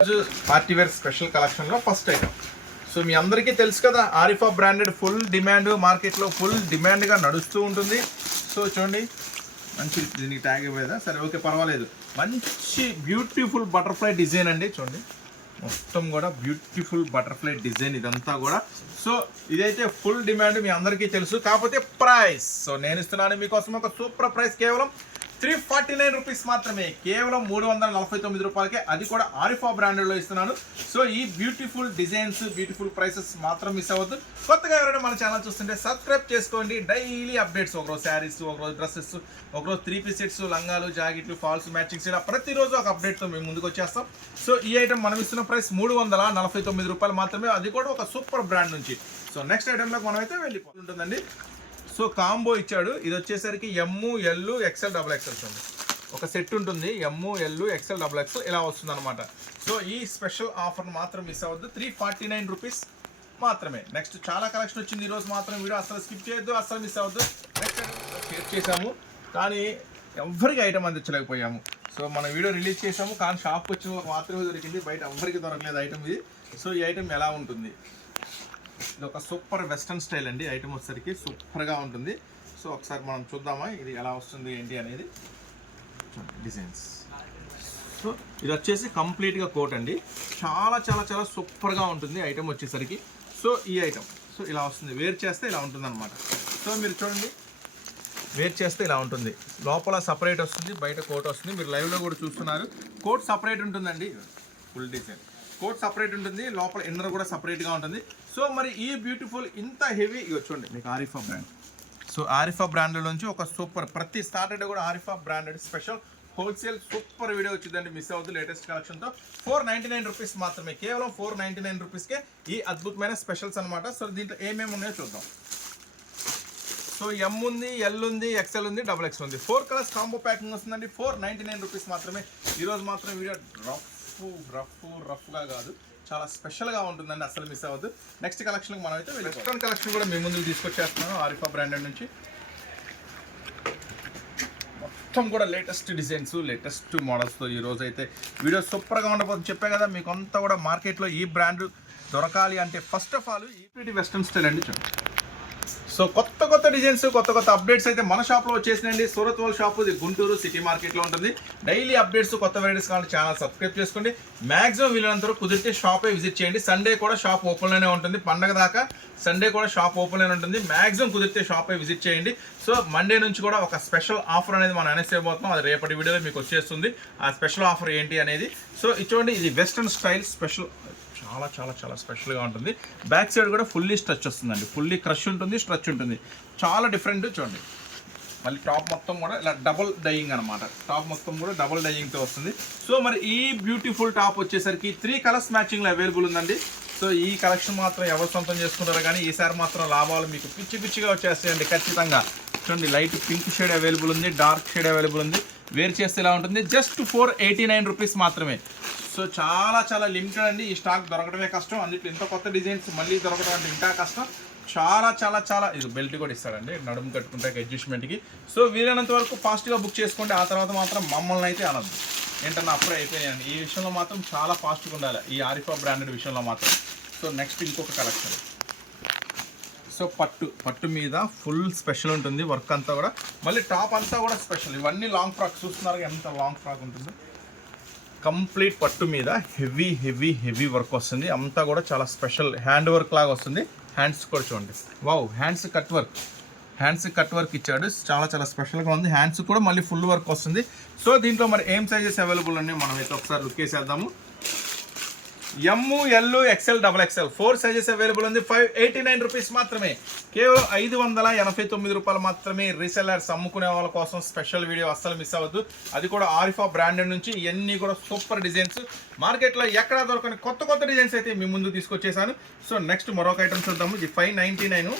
రోజు party wear special కలెక్షన్లో first item. So మీ అందరికీ తెలుసు కదా ఆరిఫా బ్రాండెడ్ ఫుల్ డిమాండ్ మార్కెట్లో ఫుల్ డిమాండ్గా నడుస్తూ ఉంటుంది. సో చూడండి మంచి దీనికి ట్యాగ్ ఇవ్వలేదా? సరే ఓకే పర్వాలేదు. మంచి బ్యూటిఫుల్ బటర్ఫ్లై డిజైన్ అండి చూడండి. మొత్తం కూడా బ్యూటిఫుల్ బటర్ఫ్లై డిజైన్ ఇదంతా కూడా. సో ఇదైతే ఫుల్ డిమాండ్ మీ అందరికీ తెలుసు. కాకపోతే ప్రైస్ సో నేను ఇస్తున్నాను మీకోసం ఒక సూపర్ ప్రైస్ కేవలం త్రీ ఫార్టీ నైన్ రూపీస్ మాత్రమే. కేవలం మూడు వందల నలభై తొమ్మిది రూపాయలకే. అది కూడా ఆరిఫా బ్రాండెడ్లో ఇస్తున్నాను. సో ఈ బ్యూటిఫుల్ డిజైన్స్ బ్యూటిఫుల్ ప్రైసెస్ మాత్రం మిస్ అవ్వద్దు. కొత్తగా ఎవరైనా మన ఛానల్ చూస్తుంటే సబ్స్క్రైబ్ చేసుకోండి. డైలీ అప్డేట్స్ ఒకరోజు శారీస్ ఒకరోజు డ్రెస్సెస్ ఒకరోజు త్రీ పీస్ సెట్స్ లంగాలు జాకెట్లు ఫాల్స్ మ్యాచింగ్స్ ఇలా ప్రతిరోజు ఒక అప్డేట్తో మేము ముందుకు వచ్చేస్తాం. సో ఈ ఐటమ్ మనం ఇస్తున్న ప్రైస్ మూడు వందల నలభై తొమ్మిది రూపాయలు మాత్రమే. అది కూడా ఒక సూపర్ బ్రాండ్ నుంచి. సో నెక్స్ట్ ఐటెంలోకి మనం అయితే వెళ్ళిపోతుంటుందండి సో కాంబో ఇచ్చాడు. ఇది వచ్చేసరికి M L XL double excels అండి ఒక సెట్ ఉంటుంది. M L XL double XL ఇలా వస్తుంది అనమాట సో ఈ స్పెషల్ ఆఫర్ మాత్రం మిస్ అవ్వద్దు. త్రీ ఫార్టీ నైన్ రూపీస్ మాత్రమే. నెక్స్ట్ చాలా కలెక్షన్ వచ్చింది ఈరోజు మాత్రం. వీడియో అసలు స్కిప్ చేయొద్దు అసలు మిస్ అవ్వద్దు. నెక్స్ట్ షేర్ చేసాము కానీ ఎవ్వరికి ఐటమ్ అందించలేకపోయాము. సో మన వీడియో రిలీజ్ చేసాము కానీ షాప్కి వచ్చిన మాత్రమే దొరికింది. బయట ఎవరికి దొరకలేదు ఐటమ్ ఇది. సో ఈ ఐటమ్ ఎలా ఉంటుంది? ఇది ఒక సూపర్ వెస్ట్రన్ స్టైల్ అండి. ఐటమ్ వచ్చేసరికి సూపర్గా ఉంటుంది. సో ఒకసారి మనం చూద్దామా ఇది ఎలా వస్తుంది ఏంటి అనేది. డిజైన్స్. సో ఇది వచ్చేసి కంప్లీట్గా కోట్ అండి. చాలా చాలా చాలా సూపర్గా ఉంటుంది ఐటమ్ వచ్చేసరికి. సో ఈ ఐటమ్ సో ఇలా వస్తుంది. వేర్ చేస్తే ఇలా ఉంటుంది సో మీరు చూడండి వేర్ చేస్తే ఇలా ఉంటుంది. లోపల సపరేట్ వస్తుంది బయట కోట్ వస్తుంది. మీరు లైవ్లో కూడా చూస్తున్నారు. కోట్ సపరేట్ ఉంటుందండి. Full design. కోట్ సపరేట్ ఉంటుంది లోపల ఇన్నర్ కూడా సపరేట్గా ఉంటుంది. సో మరి ఈ బ్యూటిఫుల్ ఇంత హెవీ ఇగో చూడండి మీకు Arifa brand so Arifa brand నుంచి ఒక సూపర్ ప్రతి సాటర్డే కూడా Arifa branded special wholesale super video వచ్చిందండి మిస్ అవుతుంది లేటెస్ట్ కలెక్షన్తో ఫోర్ నైంటీ నైన్ రూపీస్ మాత్రమే కేవలం ఫోర్ నైంటీ నైన్ రూపీస్కే ఈ అద్భుతమైన స్పెషల్స్ అనమాట సో దీంట్లో ఏమేమి ఉన్నాయో చూద్దాం. సో ఎం ఉంది ఎల్ ఉంది ఎక్స్ఎల్ ఉంది డబుల్ ఎక్స్ ఉంది. ఫోర్ కలర్స్ కాంబో ప్యాకింగ్ వస్తుందండి ఫోర్ నైంటీ నైన్ రూపీస్ మాత్రమే ఈరోజు మాత్రం వీడియో రఫ్ రఫ్ రఫ్గా కాదు. చాలా స్పెషల్గా ఉంటుందండి అసలు మిస్ అవ్వద్దు. నెక్స్ట్ కలెక్షన్కి మనం అయితే వెస్ట్రన్ కలెక్షన్ కూడా మేము ముందుకు తీసుకొచ్చేస్తున్నాను ఆరిఫా బ్రాండెడ్ నుంచి. మొత్తం కూడా లేటెస్ట్ డిజైన్స్ లేటెస్ట్ మోడల్స్తో ఈ అయితే వీడియో సూపర్గా ఉండబోతుంది. చెప్పే కదా మీకు అంతా కూడా మార్కెట్లో ఈ బ్రాండ్ దొరకాలి అంటే ఫస్ట్ ఆఫ్ ఆల్ ఈ వెస్ట్రన్ స్టైల్ అండి చూడండి. సో కొత్త కొత్త డిజైన్స్ కొత్త కొత్త అప్డేట్స్ అయితే మన షాప్లో వచ్చేసినాయండి. సూరత్ వాళ్ళ షాప్ ఇది గుంటూరు సిటీ మార్కెట్లో ఉంటుంది. డైలీ అప్డేట్స్ కొత్త వెరైటీస్ కావాలంటే ఛానల్ సబ్స్క్రైబ్ చేసుకోండి. మాక్సిమం వీలైనంత కుదిరితే షాపే విజిట్ చేయండి. సండే కూడా షాప్ ఓపెన్లోనే ఉంటుంది. పండగ దాకా సండే కూడా షాప్ ఓపెన్లోనే ఉంటుంది. మాక్సిమం కుదిరితే షాపే విజిట్ చేయండి. సో మండే నుంచి కూడా ఒక స్పెషల్ ఆఫర్ అనేది మనం అనేసి చేయబోతున్నాం. అది రేపటి వీడియోలో మీకు వచ్చేస్తుంది. ఆ స్పెషల్ ఆఫర్ ఏంటి అనేది. సో ఇది చూడండి ఇది వెస్ట్రన్ స్టైల్ స్పెషల్ చాలా చాలా చాలా స్పెషల్గా ఉంటుంది. బ్యాక్ సైడ్ కూడా ఫుల్లీ స్ట్రెచ్ వస్తుందండి. ఫుల్లీ క్రష్ ఉంటుంది స్ట్రెచ్ ఉంటుంది. చాలా డిఫరెంట్ చూడండి. మళ్ళీ టాప్ మొత్తం కూడా ఇలా డబుల్ డైయింగ్ అనమాట టాప్ మొత్తం కూడా డబుల్ డైయింగ్తో వస్తుంది. సో మరి ఈ బ్యూటిఫుల్ టాప్ వచ్చేసరికి త్రీ కలర్స్ మ్యాచింగ్లో అవైలబుల్ ఉందండి. సో ఈ కలెక్షన్ మాత్రం ఎవరు సొంతం చేసుకుంటారో కానీ ఈసారి మాత్రం లాభాలు మీకు పిచ్చి పిచ్చిగా వచ్చేస్తాయండి ఖచ్చితంగా. చూడండి లైట్ పింక్ షేడ్ అవైలబుల్ ఉంది డార్క్ షేడ్ అవైలబుల్ ఉంది. వేర్ చేస్తే ఇలా ఉంటుంది? Just four eighty nine rupees మాత్రమే. సో చాలా చాలా లిమిటెడ్ అండి. ఈ స్టాక్ దొరకడమే కష్టం. అందుకే ఇంత కొత్త డిజైన్స్ మళ్ళీ దొరకడం అంటే ఇంకా కష్టం. చాలా చాలా చాలా ఇది బెల్ట్ కూడా ఇస్తాడండి. నడుము కట్టుకుంటే అడ్జస్ట్మెంట్కి సో వీలైనంత వరకు ఫాస్ట్గా బుక్ చేసుకోండి. ఆ తర్వాత మాత్రం మమ్మల్ని అయితే అనద్దు. ఏంటన్నా అప్పుడే అయిపోయాను ఈ విషయంలో మాత్రం చాలా ఫాస్ట్గా ఉండాలి. ఈ ఆరిఫా బ్రాండెడ్ విషయంలో మాత్రం. సో నెక్స్ట్ ఇంకొక కలెక్షన్ సో పట్టు పట్టు మీద ఫుల్ స్పెషల్ ఉంటుంది. వర్క్ అంతా కూడా. మళ్ళీ టాప్ అంతా కూడా స్పెషల్ ఇవన్నీ లాంగ్ ఫ్రాక్ చూస్తున్నారు. ఎంత లాంగ్ ఫ్రాక్ ఉంటుందో? కంప్లీట్ పట్టు మీద హెవీ హెవీ హెవీ వర్క్ వస్తుంది. అంతా కూడా చాలా స్పెషల్ హ్యాండ్ వర్క్ లాగా వస్తుంది. హ్యాండ్స్ కూడా చూడండి. Wow hands cut work. Hands cut work ఇచ్చాడు. చాలా చాలా స్పెషల్గా ఉంది. హ్యాండ్స్ కూడా మళ్ళీ ఫుల్ వర్క్ వస్తుంది. సో దీంట్లో మరి ఏం సైజెస్ అవైలబుల్ ఉన్నాయి మనం అయితే ఒకసారి look వేసేద్దాము M L XL double XL four sizes available ఉంది. ఫైవ్ ఎయిటీ నైన్ రూపీస్ మాత్రమే. కేవలం ఐదు వందల ఎనభై తొమ్మిది రూపాయలు మాత్రమే రీసెల్లర్స్ అమ్ముకునే వాళ్ళ కోసం స్పెషల్ వీడియో అస్సలు మిస్ అవ్వద్దు. అది కూడా ఆరిఫా బ్రాండెడ్ నుంచి ఇవన్నీ కూడా సూపర్ డిజైన్స్ మార్కెట్లో ఎక్కడా దొరకని కొత్త కొత్త డిజైన్స్ అయితే మీ ముందు తీసుకొచ్చేసాను. సో నెక్స్ట్ మరొక ఐటమ్ చూద్దాము. ఇది ఫైవ్ నైంటీ నైన్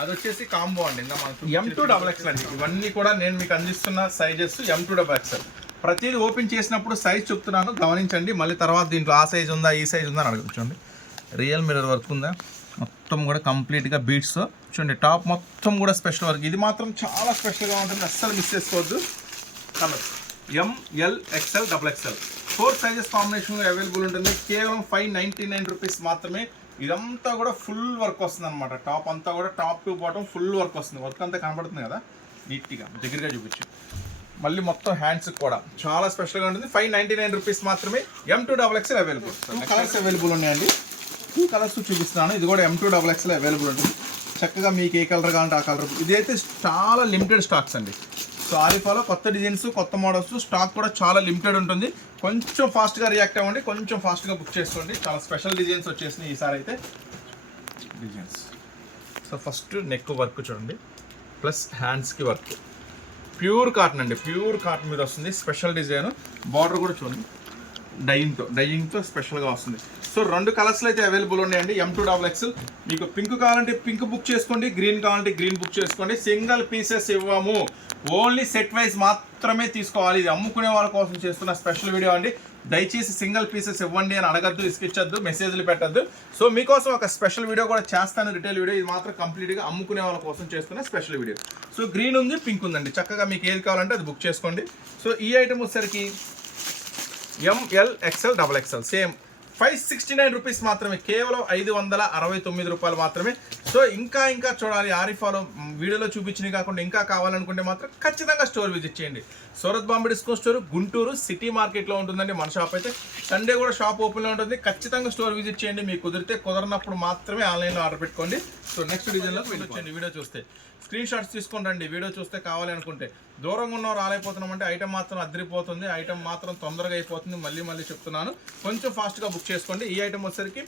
అది వచ్చేసి కాంబో అండి. ఎం టూ డబల్ ఎక్స్ఎల్ అండి. ఇవన్నీ కూడా నేను మీకు అందిస్తున్న sizes M to double XL ప్రతిదీ ఓపెన్ చేసినప్పుడు సైజ్ చెప్తున్నాను గమనించండి. మళ్ళీ తర్వాత దీంట్లో ఆ సైజ్ ఉందా ఈ సైజ్ ఉందా అని అడగచ్చండి రియల్ మిర్రర్ వర్క్ ఉందా? మొత్తం కూడా కంప్లీట్గా బీట్స్ చూడండి టాప్ మొత్తం కూడా స్పెషల్ వర్క్ ఇది మాత్రం చాలా స్పెషల్గా ఉంటుంది. అస్సలు మిస్ చేసుకోవద్దు. Colour. M L XL double XL four sizes కాంబినేషన్లో అవైలబుల్ ఉంటుంది. కేవలం ఫైవ్ నైంటీ నైన్ రూపీస్ మాత్రమే. ఇదంతా కూడా ఫుల్ వర్క్ వస్తుంది అనమాట టాప్ అంతా కూడా టాప్ టు ఫుల్ వర్క్ వస్తుంది. వర్క్ అంతా కనబడుతుంది కదా? నీట్గా దగ్గరగా చూపించు. మళ్ళీ మొత్తం హ్యాండ్స్ కూడా. చాలా స్పెషల్గా ఉంటుంది. ఫైవ్ నైంటీ నైన్ రూపీస్ మాత్రమే M to double XL available two colours available ఉన్నాయండి. టూ కలర్స్ చూపిస్తున్నాను. ఇది కూడా M to double XL available ఉంటుంది. చక్కగా మీకు ఏ కలర్ కావాలంటే ఆ కలర్ ఇది అయితే చాలా లిమిటెడ్ స్టాక్స్ అండి. సో ఆరిఫాలో కొత్త డిజైన్స్ కొత్త మోడల్స్ స్టాక్ కూడా చాలా లిమిటెడ్ ఉంటుంది. కొంచెం ఫాస్ట్గా రియాక్ట్ అవ్వండి. కొంచెం ఫాస్ట్గా బుక్ చేసుకోండి. చాలా స్పెషల్ డిజైన్స్ వచ్చేసినాయి ఈసారి అయితే. Designs so first neck work చూడండి. ప్లస్ హ్యాండ్స్కి వర్క్ ప్యూర్ కాటన్ అండి ప్యూర్ కాటన్ మీద వస్తుంది స్పెషల్ డిజైన్. బార్డర్ కూడా చూడండి. డైయింగ్తో డైయింగ్తో స్పెషల్గా వస్తుంది. సో రెండు కలర్స్లో అయితే అవైలబుల్ ఉన్నాయండి ఎం టూ డబల్ ఎక్స్ఎల్ మీకు పింక్ కావాలంటే పింక్ బుక్ చేసుకోండి గ్రీన్ కావాలంటే గ్రీన్ బుక్ చేసుకోండి. సింగిల్ పీసెస్ ఇవ్వము. ఓన్లీ సెట్ వైజ్ మాత్రమే తీసుకోవాలి. ఇది అమ్ముకునే వాళ్ళ కోసం చేస్తున్న స్పెషల్ వీడియో అండి. దయచేసి సింగిల్ పీసెస్ ఇవ్వండి అని అడగద్దు ఇసుకిచ్చద్దు మెసేజ్లు పెట్టద్దు. సో మీకోసం ఒక స్పెషల్ వీడియో కూడా చేస్తాను రిటైల్ వీడియో. ఇది మాత్రం కంప్లీట్గా అమ్ముకునే వాళ్ళ కోసం చేస్తున్న స్పెషల్ వీడియో. సో గ్రీన్ ఉంది పింక్ ఉందండి. చక్కగా మీకు ఏది కావాలంటే అది బుక్ చేసుకోండి. సో ఈ ఐటమ్ వచ్చేసరికి M L XL double XL same five sixty nine rupees మాత్రమే కేవలం ఐదు వందల అరవై తొమ్మిది రూపాయలు మాత్రమే. సో ఇంకా ఇంకా చూడాలి. ఆరిఫాలో వీడియోలో చూపించినవి కాకుండా ఇంకా కావాలనుకుంటే మాత్రం ఖచ్చితంగా స్టోర్ విజిట్ చేయండి. Surat Bombay discount store Guntur city మార్కెట్లో ఉంటుందండి మన షాప్ అయితే. సండే కూడా షాప్ ఓపెన్లో ఉంటుంది. ఖచ్చితంగా స్టోర్ విజిట్ చేయండి. మీకు కుదిరితే కుదరనప్పుడు మాత్రమే ఆన్లైన్లో ఆర్డర్ పెట్టుకోండి. సో నెక్స్ట్ డిజైన్లో వెళ్ళొచ్చండి వీడియో చూస్తే. స్క్రీన్ షాట్స్ తీసుకొని రండి. వీడియో చూస్తే కావాలి అనుకుంటే. దూరంగా ఉన్న రాలేకపోతున్నామంటే ఐటమ్ మాత్రం అద్దరిపోతుంది. ఐటమ్ మాత్రం తొందరగా అయిపోతుంది. మళ్ళీ మళ్ళీ చెప్తున్నాను. కొంచెం ఫాస్ట్గా బుక్ చేసుకోండి. ఈ ఐటమ్ వచ్చేసరికి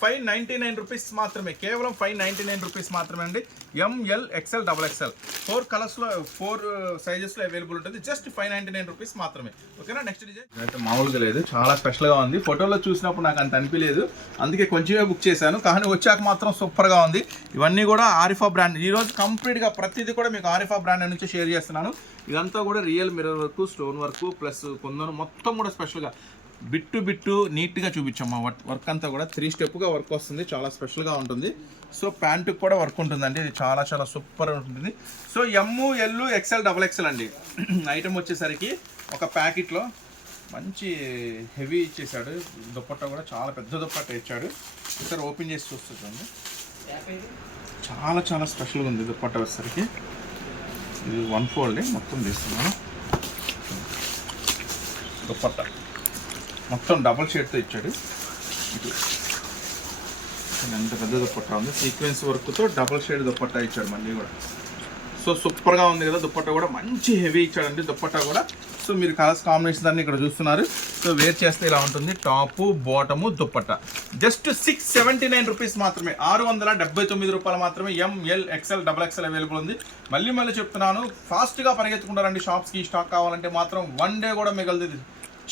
ఫైవ్ నైంటీ నైన్ రూపీస్ మాత్రమే కేవలం ఫైవ్ నైంటీ నైన్ రూపీస్ మాత్రమే అండి. M L XL double XL four కలర్స్లో ఫోర్ సైజెస్లో అవైలబుల్ ఉంటుంది. Just five ninety nine rupees మాత్రమే. ఓకేనా? నెక్స్ట్ డిజైన్ అయితే మామూలుగా లేదు. చాలా స్పెషల్గా ఉంది. ఫోటోలో చూసినప్పుడు నాకు అంత అనిపించలేదు. అందుకే కొంచెమే బుక్ చేశాను. కానీ వచ్చాక మాత్రం సూపర్గా ఉంది. ఇవన్నీ కూడా ఆరిఫా బ్రాండ్ ఈరోజు కంప్లీట్గా ప్రతిదీ కూడా మీకు ఆరిఫా బ్రాండ్ నుంచి షేర్ చేస్తున్నాను. ఇదంతా కూడా real mirror work stone work plus కొందరు మొత్తం కూడా స్పెషల్గా బిట్టు బిట్టు నీట్గా చూపించమ్మా. వర్క్ వర్క్ అంతా కూడా త్రీ స్టెప్గా వర్క్ వస్తుంది. చాలా స్పెషల్గా ఉంటుంది. సో ప్యాంటుకి కూడా వర్క్ ఉంటుందండి. ఇది చాలా చాలా సూపర్ ఉంటుంది. So M L XL double XL అండి. ఐటమ్ వచ్చేసరికి ఒక ప్యాకెట్లో మంచి హెవీ ఇచ్చేసాడు. దుప్పట్టా కూడా చాలా పెద్ద దుప్పట్టా ఇచ్చాడు. ఒకసారి ఓపెన్ చేసి చూస్తుందండి చాలా చాలా స్పెషల్గా ఉంది దుప్పట్టా వచ్చేసరికి. ఇది వన్ ఫోల్డ్ మొత్తం తీస్తున్నాను. దుప్పట్టా. మొత్తం డబుల్ షేడ్తో ఇచ్చాడు. ఎంత పెద్ద దుప్పట్టా ఉంది. సీక్వెన్స్ వర్క్తో డబుల్ షేడ్ దుప్పట్టా ఇచ్చాడు మళ్ళీ కూడా. సో సూపర్గా ఉంది కదా దుప్పట్టా కూడా మంచి హెవీ ఇచ్చాడండి. దుప్పట్టా కూడా. సో మీరు కలర్స్ కాంబినేషన్ దాన్ని ఇక్కడ చూస్తున్నారు. సో వేర్ చేస్తే ఇలా ఉంటుంది. Top bottom dupatta. Just six seventy nine rupees మాత్రమే. ఆరు వందల డెబ్బై తొమ్మిది రూపాయలు మాత్రమే M L XL double XL available ఉంది. మళ్ళీ మళ్ళీ చెప్తున్నాను ఫాస్ట్గా పరిగెత్తుకుంటారండి షాప్స్కి స్టాక్ కావాలంటే మాత్రం వన్ డే కూడా మిగలదు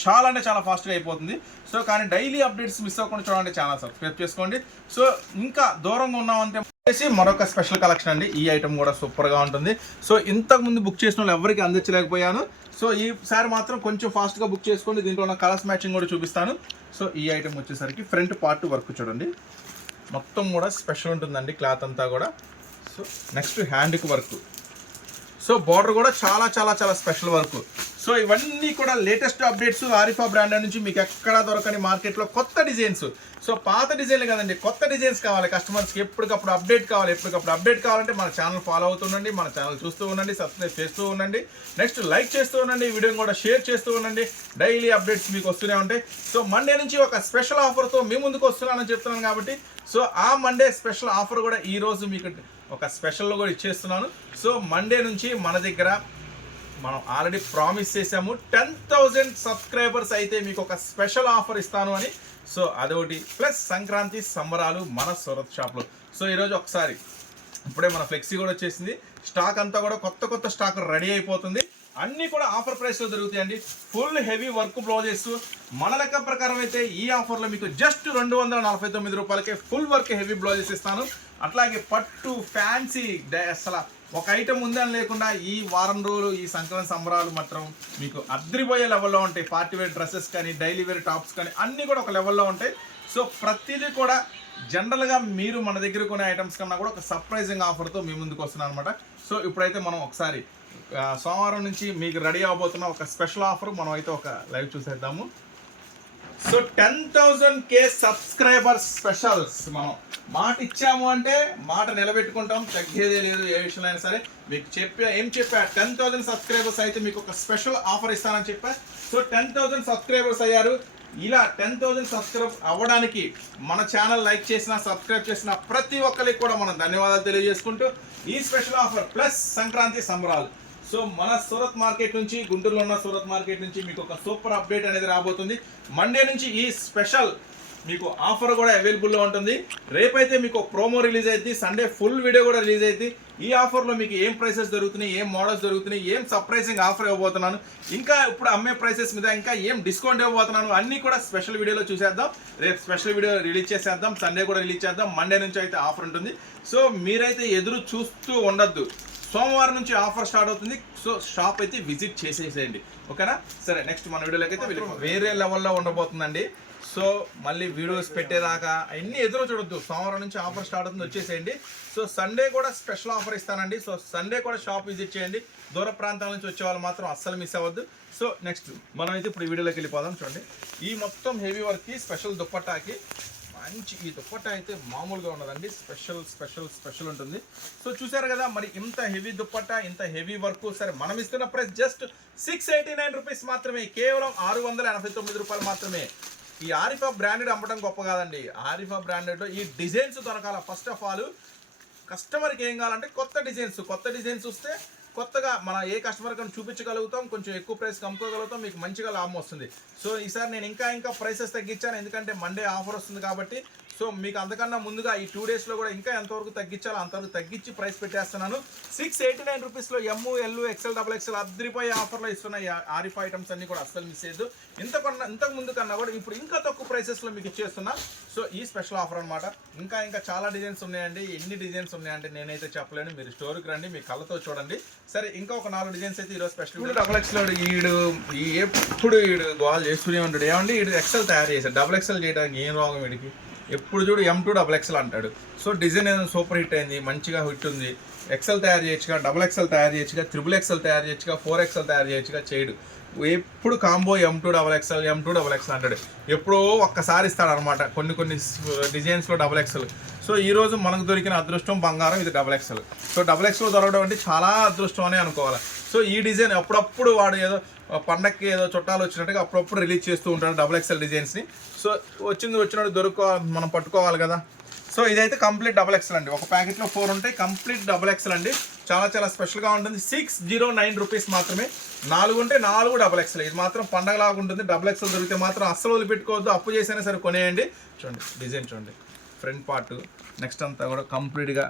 చాలా అంటే చాలా ఫాస్ట్గా అయిపోతుంది. సో కానీ డైలీ అప్డేట్స్ మిస్ అవ్వకుండా చూడండి ఛానల్ సబ్స్క్రైబ్ చేసుకోండి. సో ఇంకా దూరంగా ఉన్నామంటే వచ్చేసి మరొక స్పెషల్ కలెక్షన్ అండి. ఈ ఐటమ్ కూడా సూపర్గా ఉంటుంది. సో ఇంతకుముందు బుక్ చేసిన వాళ్ళు ఎవరికి అందించలేకపోయాను. సో ఈసారి మాత్రం కొంచెం ఫాస్ట్గా బుక్ చేసుకోండి. దీంట్లో ఉన్న కలర్స్ మ్యాచింగ్ కూడా చూపిస్తాను. సో ఈ ఐటమ్ వచ్చేసరికి ఫ్రంట్ పార్ట్ వర్క్ చూడండి. మొత్తం కూడా స్పెషల్ ఉంటుందండి క్లాత్ అంతా కూడా. సో నెక్స్ట్ హ్యాండ్కి వర్క్ సో బార్డర్ కూడా చాలా చాలా చాలా స్పెషల్ వర్క్ సో ఇవన్నీ కూడా లేటెస్ట్ అప్డేట్స్ ఆరిఫా బ్రాండ్ నుంచి మీకు ఎక్కడా దొరకని మార్కెట్లో కొత్త డిజైన్స్ సో పాత డిజైన్లు కదండి కొత్త డిజైన్స్ కావాలి. కస్టమర్స్కి ఎప్పటికప్పుడు అప్డేట్ కావాలి. ఎప్పటికప్పుడు అప్డేట్ కావాలంటే మన ఛానల్ ఫాలో అవుతుండండి మన ఛానల్ చూస్తూ ఉండండి సబ్స్క్రైబ్ చేస్తూ ఉండండి. నెక్స్ట్ లైక్ చేస్తూ ఉండండి వీడియో వీడియోని కూడా షేర్ చేస్తూ ఉండండి. డైలీ అప్డేట్స్ మీకు వస్తూనే ఉంటాయి. సో మండే నుంచి ఒక స్పెషల్ ఆఫర్తో మీ ముందుకు వస్తున్నానని చెప్తున్నాను కాబట్టి సో ఆ మండే స్పెషల్ ఆఫర్ కూడా ఈరోజు మీకు ఒక స్పెషల్లో కూడా ఇచ్చేస్తున్నాను. సో మండే నుంచి మన దగ్గర మనం ఆల్రెడీ ప్రామిస్ చేసాము టెన్ థౌజండ్ సబ్స్క్రైబర్స్ అయితే మీకు ఒక స్పెషల్ ఆఫర్ ఇస్తాను అని. సో అదొకటి. ప్లస్ సంక్రాంతి సంబరాలు మన సూరత్ షాప్లో. సో ఈరోజు ఒకసారి ఇప్పుడే మన ఫ్లెక్సీ కూడా వచ్చేసింది. స్టాక్ అంతా కూడా కొత్త కొత్త స్టాక్ రెడీ అయిపోతుంది. అన్నీ కూడా ఆఫర్ ప్రైస్లో దొరుకుతాయండి. ఫుల్ హెవీ వర్క్ బ్లౌజెస్ మన లెక్క ప్రకారం అయితే ఈ ఆఫర్లో మీకు జస్ట్ రెండు వందల నలభై తొమ్మిది రూపాయలకే ఫుల్ వర్క్ హెవీ బ్లౌజెస్ ఇస్తాను. అట్లాగే పట్టు ఫ్యాన్సీ అసలు ఒక ఐటమ్ ఉందని లేకుండా ఈ వారం రోజులు ఈ సంక్రాంతి సంబరాలు మాత్రం మీకు అద్రిపోయే లెవెల్లో ఉంటాయి. పార్టీ వేర్ డ్రెస్సెస్ కానీ డైలీ వేర్ టాప్స్ కానీ అన్నీ కూడా ఒక లెవెల్లో ఉంటాయి. సో ప్రతిదీ కూడా జనరల్గా మీరు మన దగ్గర కొనే ఐటమ్స్ కన్నా కూడా ఒక సర్ప్రైజింగ్ ఆఫర్తో మీ ముందుకు వస్తున్నాను అనమాట సో ఇప్పుడైతే మనం ఒకసారి సోమవారం నుంచి మీకు రెడీ అవబోతున్న ఒక స్పెషల్ ఆఫర్ మనం అయితే ఒక లైవ్ చూసేద్దాము. So ten thousand K subscribers specials మనం. మాట ఇచ్చాము అంటే మాట నిలబెట్టుకుంటాం. తగ్గేదే లేదు ఏ విషయంలో అయినా సరే. మీకు చెప్పా ఏం చెప్పా? టెన్ థౌజండ్ సబ్స్క్రైబర్స్ అయితే మీకు ఒక స్పెషల్ ఆఫర్ ఇస్తానని చెప్పా. సో టెన్ థౌజండ్ సబ్స్క్రైబర్స్ అయ్యారు. ఇలా టెన్ థౌజండ్ సబ్స్క్రైబ్ అవ్వడానికి మన ఛానల్ లైక్ చేసిన సబ్స్క్రైబ్ చేసిన ప్రతి ఒక్కరికి కూడా మనం ధన్యవాదాలు తెలియజేసుకుంటూ ఈ స్పెషల్ ఆఫర్ ప్లస్ సంక్రాంతి సంబరాలు. సో మన సూరత్ మార్కెట్ నుంచి గుంటూరులో ఉన్న సూరత్ మార్కెట్ నుంచి మీకు ఒక సూపర్ అప్డేట్ అనేది రాబోతుంది. మండే నుంచి ఈ స్పెషల్ మీకు ఆఫర్ కూడా అవైలబుల్లో ఉంటుంది. రేపైతే మీకు ప్రోమో రిలీజ్ అయింది సండే ఫుల్ వీడియో కూడా రిలీజ్ అయింది ఈ ఆఫర్లో మీకు ఏం ప్రైసెస్ దొరుకుతున్నాయి ఏం మోడల్స్ దొరుకుతున్నాయి ఏం సర్ప్రైజింగ్ ఆఫర్ ఇవ్వబోతున్నాను ఇంకా ఇప్పుడు అమ్మే ప్రైసెస్ మీద ఇంకా ఏం డిస్కౌంట్ ఇవ్వబోతున్నాను అన్నీ కూడా స్పెషల్ వీడియోలో చూసేద్దాం. రేపు స్పెషల్ వీడియో రిలీజ్ చేసేద్దాం సండే కూడా రిలీజ్ చేద్దాం మండే నుంచి అయితే ఆఫర్ ఉంటుంది. సో మీరైతే ఎదురు చూస్తూ ఉండొద్దు. సోమవారం నుంచి ఆఫర్ స్టార్ట్ అవుతుంది. సో షాప్ అయితే విజిట్ చేసేసేయండి. ఓకేనా? సరే నెక్స్ట్ మన వీడియోలోకి అయితే వేరే లెవెల్లో ఉండబోతుందండి. సో మళ్ళీ వీడియోస్ పెట్టేదాకా అన్ని ఎదురు చూడొద్దు. సోమవారం నుంచి ఆఫర్ స్టార్ట్ అవుతుంది వచ్చేసేయండి. సో సండే కూడా స్పెషల్ ఆఫర్ ఇస్తానండి. సో సండే కూడా షాప్ విజిట్ చేయండి. దూర ప్రాంతాల నుంచి వచ్చే వాళ్ళు మాత్రం అస్సలు మిస్ అవ్వద్దు. సో నెక్స్ట్ మనం అయితే ఇప్పుడు వీడియోలోకి వెళ్ళిపోదాం. చూడండి. ఈ మొత్తం హెవీ వర్క్కి స్పెషల్ దుప్పట్టాకి మంచి ఈ దుప్పట్ట అయితే మామూలుగా ఉండదండి స్పెషల్ స్పెషల్ స్పెషల్ ఉంటుంది. సో చూసారు కదా మరి ఇంత హెవీ దుప్పట్ట ఇంత హెవీ వర్క్. సరే మనం ఇస్తున్న price just six eighty nine rupees మాత్రమే. కేవలం ఆరు వందల ఎనభై తొమ్మిది రూపాయలు మాత్రమే. ఈ ఆరిఫా బ్రాండెడ్ అమ్మడం గొప్ప కాదండి. ఆరిఫా బ్రాండెడ్ ఈ డిజైన్స్ దొరకాల. ఫస్ట్ ఆఫ్ ఆల్ కస్టమర్కి ఏం కావాలంటే కొత్త డిజైన్స్. కొత్త డిజైన్స్ వస్తే కొత్తగా మన ఏ కస్టమర్ కానీ చూపించగలుగుతాం కొంచెం ఎక్కువ ప్రైస్ కమ్ముకోగలుగుతాం మీకు మంచిగా లాభం వస్తుంది. సో ఈసారి నేను ఇంకా ఇంకా ప్రైసెస్ తగ్గించాను ఎందుకంటే మండే ఆఫర్ వస్తుంది కాబట్టి. సో మీకు అంతకన్నా ముందుగా ఈ టూ డేస్లో కూడా ఇంకా ఎంతవరకు తగ్గించాలో అంతవరకు తగ్గించి ప్రైస్ పెట్టేస్తున్నాను. సిక్స్ ఎయిటీ నైన్ రూపీస్లో M L XL double XL అద్దరిపోయే ఆఫర్లో ఇస్తున్న ఆరిఫ్ ఐటమ్స్ అన్ని కూడా అస్సలు మిస్ చేయదు ఇంతకన్నా ఇంతకు ముందు కన్నా కూడా ఇప్పుడు ఇంకా తక్కువ ప్రైసెస్లో మీకు ఇచ్చేస్తున్నా. సో ఈ స్పెషల్ ఆఫర్ అనమాట ఇంకా ఇంకా చాలా డిజైన్స్ ఉన్నాయండి. ఎన్ని డిజైన్స్ ఉన్నాయంటే నేనైతే చెప్పలేను. మీరు స్టోర్కి రండి మీ కళ్ళతో చూడండి. సరే ఇంకా ఒక నాలుగు డిజైన్స్ అయితే ఈరోజు స్పెషల్ ఇప్పుడు డబల్ ఎక్స్ఎల్ ఈడు ఈ ఎప్పుడు ఈడు గోల్ చేస్తూనే ఉంటాడు. ఏమండి ఈడు ఎక్సెల్ తయారు చేశాడు. డబల్ ఎక్సెల్ చేయడానికి ఏం రోగం వీడికి? ఎప్పుడు చూడు ఎం టూ డబల్ ఎక్సెల్ అంటాడు. సో డిజైన్ ఏదో సూపర్ హిట్ అయింది మంచిగా హిట్ ఉంది ఎక్సెల్ తయారు చేయొచ్చుగా డబల్ ఎక్సెల్ తయారు చేయొచ్చుగా త్రిబుల్ ఎక్సెల్ తయారు చేయొచ్చుగా ఫోర్ ఎక్సెల్ తయారు చేయొచ్చుగా చేయడు. ఎప్పుడు combo M to double XL M to double XL అంటాడు. ఎప్పుడో ఒక్కసారి ఇస్తాడు అనమాట కొన్ని కొన్ని డిజైన్స్లో డబల్ ఎక్స్ఎల్ సో ఈ రోజు మనకు దొరికిన అదృష్టం బంగారం ఇది double XL so double XL దొరకడం అంటే చాలా అదృష్టం అని అనుకోవాలి. సో ఈ డిజైన్ అప్పుడప్పుడు వాడు ఏదో పండక్కి ఏదో చుట్టాలు వచ్చినట్టుగా అప్పుడప్పుడు రిలీజ్ చేస్తూ ఉంటాడు డబల్ ఎక్స్ఎల్ డిజైన్స్ని సో వచ్చింది వచ్చినట్టు దొరుకు మనం పట్టుకోవాలి కదా. సో ఇదైతే కంప్లీట్ డబల్ ఎక్స్ఎల్ అండి. ఒక ప్యాకెట్లో ఫోర్ ఉంటాయి. కంప్లీట్ డబల్ ఎక్స్ఎల్ అండి. చాలా చాలా స్పెషల్గా ఉంటుంది. సిక్స్ జీరో నైన్ రూపీస్ మాత్రమే. నాలుగు ఉంటే నాలుగు డబల్ ఎక్స్ఎల్ ఇది మాత్రం పండగలాగా ఉంటుంది. డబల్ ఎక్స్ఎల్ దొరికితే మాత్రం అస్సలు వదిలిపెట్టుకోవద్దు. అప్పు చేసైనా సరే కొనేయండి. చూడండి డిజైన్ చూడండి. Front part. నెక్స్ట్ అంతా కూడా కంప్లీట్గా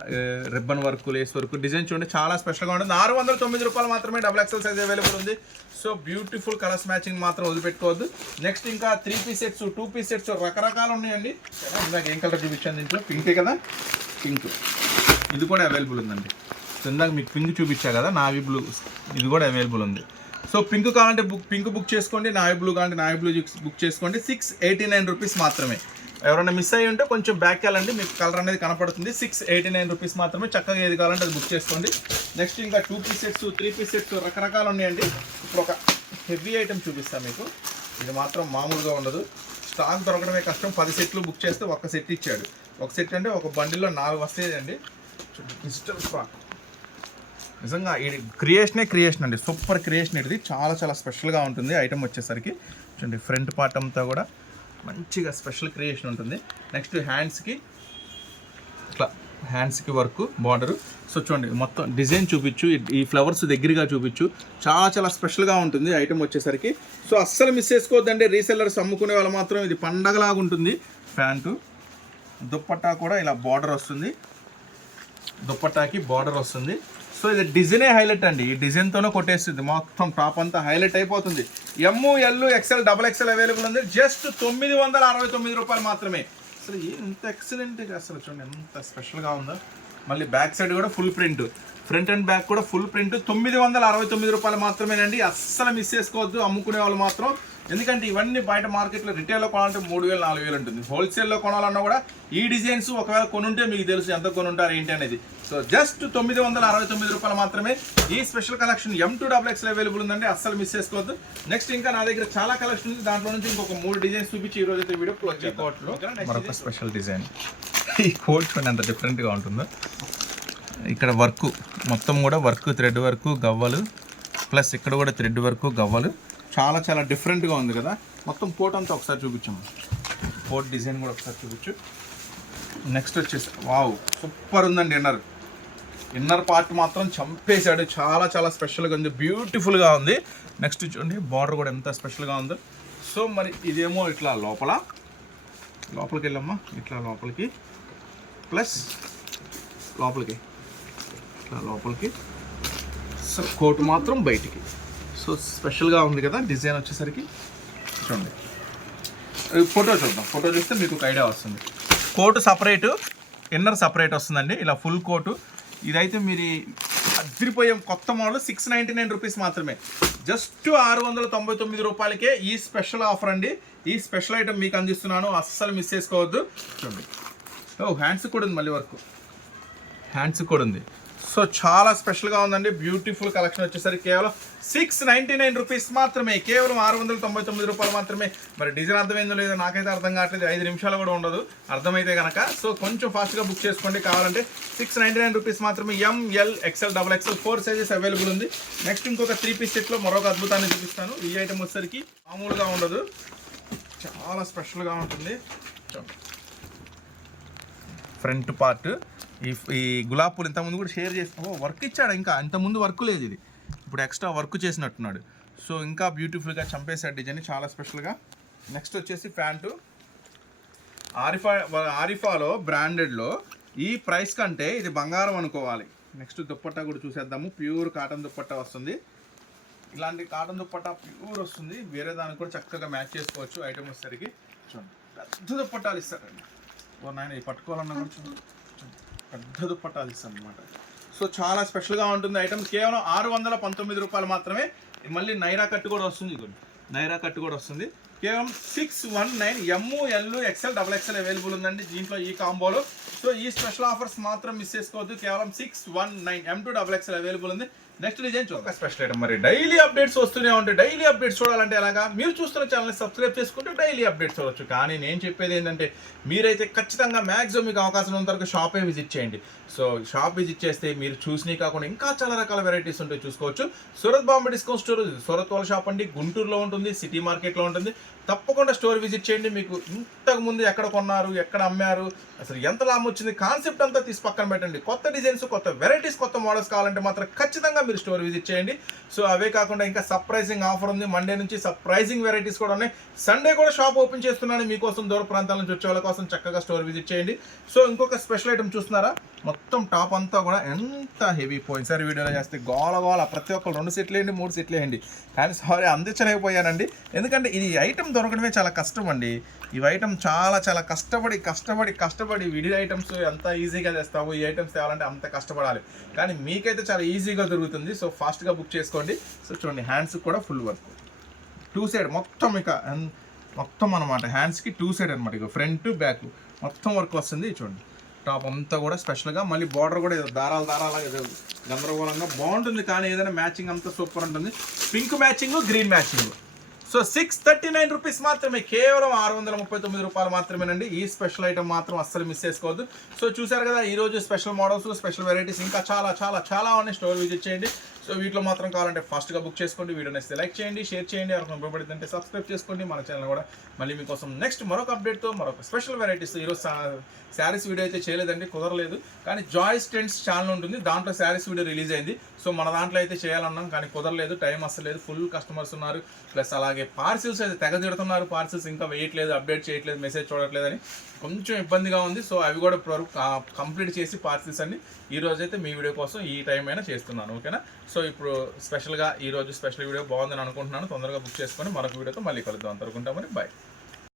ribbon work lace work design చూడండి చాలా స్పెషల్గా ఉంటుంది. ఆరు వందల తొమ్మిది రూపాయలు మాత్రమే డబుల్ ఎక్సెల్ సైజ్ అవైలబుల్ ఉంది. సో బ్యూటిఫుల్ కలర్స్ మ్యాచింగ్ మాత్రం వదిలిపెట్టుకోవద్దు. నెక్స్ట్ ఇంకా three piece sets two piece sets రకరకాలు ఉన్నాయండి. ఇందాక ఏం కలర్ చూపించాను దీంట్లో? పింకే కదా? పింక్. ఇది కూడా అవైలబుల్ ఉందండి. సో ఇందాక మీకు పింక్ చూపించా కదా నావీ బ్లూ. ఇది కూడా అవైలబుల్ ఉంది. సో పింక్ కావాలంటే బుక్ పింక్ బుక్ చేసుకోండి. నావీ బ్లూ కావాలంటే నావీ బ్లూ బుక్ చేసుకోండి. సిక్స్ ఎయిటీ నైన్ రూపీస్ మాత్రమే. ఎవరైనా మిస్ అయ్యి ఉంటే కొంచెం బ్యాక్ వెళ్ళండి. మీకు కలర్ అనేది కనపడుతుంది. సిక్స్ ఎయిటీ నైన్ రూపీస్ మాత్రమే చక్కగా ఏది కావాలంటే అది బుక్ చేసుకోండి. నెక్స్ట్ ఇంకా two piece sets three piece sets రకరకాలు ఉన్నాయండి. ఇప్పుడు ఒక హెవీ ఐటమ్ చూపిస్తాను మీకు. ఇది మాత్రం మామూలుగా ఉండదు. స్టాక్ దొరకడమే కష్టం. పది సెట్లు బుక్ చేస్తే ఒక సెట్ ఇచ్చాడు. ఒక సెట్ అంటే ఒక బండిలో నాలుగు వస్తాయండి. డిజిటల్ స్టాక్ నిజంగా ఇది క్రియేషనే క్రియేషన్ అండి. సూపర్ క్రియేషన్ ఇది. చాలా చాలా స్పెషల్గా ఉంటుంది. ఐటమ్ వచ్చేసరికి. చూడండి ఫ్రంట్ పార్ట్ అంతా కూడా. మంచిగా స్పెషల్ క్రియేషన్ ఉంటుంది. నెక్స్ట్ హ్యాండ్స్కి ఇట్లా హ్యాండ్స్కి వర్క్ బార్డర్ సో చూడండి మొత్తం డిజైన్ చూపించు ఈ- ఫ్లవర్స్ దగ్గరగా చూపించు. చాలా చాలా స్పెషల్గా ఉంటుంది ఐటమ్ వచ్చేసరికి. సో అస్సలు మిస్ చేసుకోవద్దండి. రీసెల్లర్స్ అమ్ముకునే వాళ్ళు మాత్రం ఇది పండగలాగా ఉంటుంది. ప్యాంటు దుప్పట్టా కూడా ఇలా బార్డర్ వస్తుంది. దుప్పట్టాకి బార్డర్ వస్తుంది. సో ఇది డిజైనే హైలైట్ అండి. ఈ డిజైన్తోనే కొట్టేస్తుంది. మొత్తం టాప్ అంతా హైలైట్ అయిపోతుంది. M L XL double XL available ఉంది. జస్ట్ తొమ్మిది వందల అరవై తొమ్మిది రూపాయలు మాత్రమే. అసలు ఎంత ఎక్సలెంట్ అసలు చూడండి ఎంత స్పెషల్గా ఉందో. మళ్ళీ బ్యాక్ సైడ్ కూడా full print front and back కూడా ఫుల్ ప్రింట్. తొమ్మిది వందల అరవై తొమ్మిది రూపాయలు మాత్రమేనండి. అస్సలు మిస్ చేసుకోవద్దు. అమ్ముకునే వాళ్ళు మాత్రం. ఎందుకంటే ఇవన్నీ బయట మార్కెట్లో రిటైల్లో కొనాలంటే మూడు వేలు నాలుగు వేలు ఉంటుంది. హోల్సేల్లో కొనాలన్నా కూడా ఈ డిజైన్స్ ఒకవేళ కొనుంటే మీకు తెలుసు ఎంత కొనుంటారు ఏంటి అనేది. సో జస్ట్ తొమ్మిది వందల అరవై తొమ్మిది రూపాయలు మాత్రమే ఈ special collection M to double available ఉందండి. అస్సలు మిస్ చేసుకోవద్దు. నెక్స్ట్ ఇంకా నా దగ్గర చాలా కలెక్షన్ ఉంది. దాంట్లో నుంచి ఇంకొక మూడు డిజైన్స్ చూపించి ఈ రోజు అయితే వీడియో క్లోజ్ చేసుకోవట్లో మరొక స్పెషల్ డిజైన్. ఈ కోట్ ఎంత డిఫరెంట్గా ఉంటుందో. ఇక్కడ వర్క్ మొత్తం కూడా వర్క్ థ్రెడ్ వర్క్ గవ్వలు ప్లస్ ఇక్కడ కూడా థ్రెడ్ వర్క్ గవ్వలు. చాలా చాలా డిఫరెంట్గా ఉంది కదా. మొత్తం కోట్ అంతా ఒకసారి చూపించాము కోట్ డిజైన్ కూడా ఒకసారి చూపించు. నెక్స్ట్ వచ్చేసి వావ్ సూపర్ ఉందండి ఇన్నర్ ఇన్నర్ పార్ట్ మాత్రం చంపేశాడు. చాలా చాలా స్పెషల్గా ఉంది. బ్యూటిఫుల్గా ఉంది. నెక్స్ట్ చూడండి బార్డర్ కూడా ఎంత స్పెషల్గా ఉందో. సో మరి ఇదేమో ఇట్లా లోపల. లోపలికి వెళ్ళమ్మా. ఇట్లా లోపలికి. ప్లస్ లోపలికి. ఇట్లా లోపలికి. సో కోట్ మాత్రం బయటికి. సో స్పెషల్గా ఉంది కదా డిజైన్ వచ్చేసరికి. చూడండి. ఫోటో చూద్దాం. ఫోటో చూస్తే మీకు ఒక ఐడియా వస్తుంది. కోటు సపరేటు ఇన్నర్ సపరేట్ వస్తుందండి. ఇలా ఫుల్ కోటు. ఇదైతే మీరు అదిరిపోయే కొత్త model six ninety nine rupees మాత్రమే. జస్ట్ ఆరు వందల తొంభై తొమ్మిది రూపాయలకే ఈ స్పెషల్ ఆఫర్ అండి. ఈ స్పెషల్ ఐటమ్ మీకు అందిస్తున్నాను. అస్సలు మిస్ చేసుకోవద్దు. చూడండి. ఓ హ్యాండ్స్ కూడా ఉంది మళ్ళీ వరకు. హ్యాండ్స్ కూడా ఉంది. సో చాలా స్పెషల్గా ఉందండి. బ్యూటిఫుల్ కలెక్షన్ వచ్చేసరికి కేవలం సిక్స్ నైంటీ నైన్ రూపీస్ మాత్రమే. కేవలం ఆరు వందల తొంభై తొమ్మిది రూపాయలు మాత్రమే. మరి డిజైన్ అర్థమైందో లేదో నాకైతే అర్థం కావట్లేదు. ఐదు నిమిషాలు కూడా ఉండదు. అర్థమైతే కనుక సో కొంచెం ఫాస్ట్గా బుక్ చేసుకోండి. కావాలంటే సిక్స్ నైంటీ నైన్ రూపీస్ మాత్రమే M L XL double XL four sizes available ఉంది. నెక్స్ట్ ఇంకొక త్రీ పీస్ సెట్లో మరొక అద్భుతాన్ని చూపిస్తాను. ఈ ఐటమ్ వచ్చేసరికి మామూలుగా ఉండదు. చాలా స్పెషల్గా ఉంటుంది. ఫ్రంట్ పార్ట్ ఈ ఈ గులాబ్ పూలు ఇంతకుముందు కూడా షేర్ చేసి ఓ వర్క్ ఇచ్చాడు ఇంకా? అంతకుముందు వర్క్ లేదు ఇది. ఇప్పుడు ఎక్స్ట్రా వర్క్ చేసినట్టున్నాడు. సో ఇంకా బ్యూటిఫుల్గా చంపేశాడు డిజైన్ చాలా స్పెషల్గా నెక్స్ట్ వచ్చేసి ప్యాంటు. ఆరిఫా ఆరిఫాలో బ్రాండెడ్లో ఈ ప్రైస్ కంటే ఇది బంగారం అనుకోవాలి. నెక్స్ట్ దుప్పట్టా కూడా చూసేద్దాము. ప్యూర్ కాటన్ దుప్పట్టా వస్తుంది. ఇలాంటి కాటన్ దుప్పట్టా ప్యూర్ వస్తుంది. వేరే దానికి కూడా చక్కగా మ్యాచ్ చేసుకోవచ్చు. ఐటమ్ వచ్చేసరికి చూడండి. పెద్ద దుప్పట్టాలు ఇస్తారండి. ఓ నాయన ఈ పట్టుకోవాలన్నా కూడా చూడండి. పెద్ద దుప్పట్టాలు అనమాట సో చాలా స్పెషల్గా ఉంటుంది ఐటమ్. కేవలం ఆరు వందల పంతొమ్మిది రూపాయలు మాత్రమే మళ్ళీ నైరా కట్టు కూడా వస్తుంది ఇదిగోండి నైరా కట్టు కూడా వస్తుంది. కేవలం six one nine M L XL double XL available ఉందండి దీంట్లో ఈ కాంబోలో. సో ఈ స్పెషల్ ఆఫర్స్ మాత్రం మిస్ చేసుకోవద్దు. కేవలం six one nine M to double XL available ఉంది. నెక్స్ట్ డిజైన్ చూద్దాం? స్పెషల్ ఐటమ్ మరి. డైలీ అప్డేట్స్ వస్తూనే ఉంటాయి. డైలీ అప్డేట్స్ చూడాలంటే ఎలాగా? మీరు చూస్తున్న ఛానల్ని సబ్స్క్రైబ్ చేసుకుంటే డైలీ అప్డేట్స్ చూడవచ్చు కానీ నేను చెప్పేది ఏంటంటే మీరైతే ఖచ్చితంగా మ్యాక్సిమం మీకు అవకాశం ఉన్నంత వరకు షాపే విజిట్ చేయండి. సో షాప్ విజిట్ చేస్తే మీరు చూసినవి కాకుండా ఇంకా చాలా రకాల వెరైటీస్ ఉంటాయి చూసుకోవచ్చు. సూరత్ బాంబే డిస్కౌంట్ స్టోర్ సూరత్ వాళ్ళ షాప్ అండి. గుంటూరులో ఉంటుంది సిటీ మార్కెట్లో ఉంటుంది. తప్పకుండా స్టోర్ విజిట్ చేయండి. మీకు ఇంతకు ముందు ఎక్కడ కొన్నారు ఎక్కడ అమ్మారు అసలు ఎంత లాభం వచ్చింది కాన్సెప్ట్ అంతా తీసి పక్కన పెట్టండి. కొత్త డిజైన్స్ కొత్త వెరైటీస్ కొత్త మోడల్స్ కావాలంటే మాత్రం ఖచ్చితంగా మీరు స్టోర్ విజిట్ చేయండి. సో అవే కాకుండా ఇంకా సర్ప్రైజింగ్ ఆఫర్ ఉంది. మండే నుంచి సర్ప్రైజింగ్ వెరైటీస్ కూడా ఉన్నాయి. సండే కూడా షాప్ ఓపెన్ చేస్తున్నాను. మీకోసం దూర ప్రాంతాల నుంచి వచ్చే వాళ్ళ కోసం చక్కగా స్టోర్ విజిట్ చేయండి. సో ఇంకొక స్పెషల్ ఐటమ్ చూస్తున్నారా? మొత్తం టాప్ అంతా కూడా ఎంత హెవీ పోయింది సార్ వీడియోలో చేస్తే గోల గోల. ప్రతి ఒక్కరు రెండు సెట్లు వేయండి మూడు సెట్లు వేయండి కానీ సారీ అందించలేకపోయానండి. ఎందుకంటే ఇది ఐటమ్ దొరకడమే చాలా కష్టం అండి. ఈ ఐటమ్ చాలా చాలా కష్టపడి కష్టపడి కష్టపడి విడి ఐటమ్స్ ఎంత ఈజీగా తెస్తాము ఈ ఐటమ్స్ తేవాలంటే అంత కష్టపడాలి. కానీ మీకైతే చాలా ఈజీగా దొరుకుతుంది సో ఫాస్ట్గా బుక్ చేసుకోండి. సో చూడండి హ్యాండ్స్ కూడా ఫుల్ వర్క్. టూ సైడ్ మొత్తం ఇక అన్- మొత్తం అనమాట హ్యాండ్స్కి టూ సైడ్ అనమాట ఇక ఫ్రంట్ బ్యాక్ మొత్తం వర్క్ వస్తుంది చూడండి. టాప్ అంతా కూడా స్పెషల్గా. మళ్ళీ బార్డర్ కూడా ఏదో దారాలు దారాలుగా ఏదో గందరగోళంగా బాగుంటుంది. కానీ ఏదైనా మ్యాచింగ్ అంతా సూపర్ ఉంటుంది. Pink matching green matching. So six thirty nine rupees మాత్రమే. కేవలం ఆరు వందల ముప్పై తొమ్మిది రూపాయలు మాత్రమేనండి. ఈ స్పెషల్ ఐటమ్ మాత్రం అస్సలు మిస్ చేసుకోవద్దు. సో చూసారు కదా ఈరోజు స్పెషల్ మోడల్స్ స్పెషల్ వెరైటీస్ ఇంకా చాలా చాలా చాలా ఉన్నాయి. స్టోర్ విజిట్ చేయండి. సో వీటిలో మాత్రం కావాలంటే ఫాస్ట్గా బుక్ చేసుకోండి వీడియో నచ్చితే లైక్ చేయండి షేర్ చేయండి ఎవరికి ఉపయోగపడుతుంటే సబ్స్క్రైబ్ చేసుకోండి. మన ఛానల్ కూడా మళ్ళీ మీకోసం నెక్స్ట్ మరొక అప్డేట్తో మరొక స్పెషల్ వెరైటీస్ ఈరోజు శారీస్ వీడియో అయితే చేయలేదండి కుదరలేదు. కానీ జాయిస్ ట్రెండ్స్ ఛానల్ ఉంటుంది దాంట్లో శారీస్ వీడియో రిలీజ్ అయింది. సో మన దాంట్లో అయితే చేయాలన్నాం కానీ కుదరలేదు టైం అస్సలేదు. ఫుల్ కస్టమర్స్ ఉన్నారు. ప్లస్ అలాగే పార్సిల్స్ అయితే తెగ తిడుతున్నారు. పార్సిల్స్ ఇంకా వేయట్లేదు అప్డేట్ చేయట్లేదు మెసేజ్ చూడట్లేదని. కొంచెం ఇబ్బందిగా ఉంది. సో అవి కూడా ఇప్పుడు కంప్లీట్ చేసి పార్సిల్స్ అన్ని ఈ రోజు అయితే మీ వీడియో కోసం ఈ టైం అయినా చేస్తున్నాను. ఓకేనా? సో ఇప్పుడు స్పెషల్గా ఈ రోజు స్పెషల్ వీడియో బాగుందని అనుకుంటున్నాను. తొందరగా బుక్ చేసుకొని మరొక వీడియోతో మళ్ళీ కలుద్దాం. అంతవరకు బాయ్.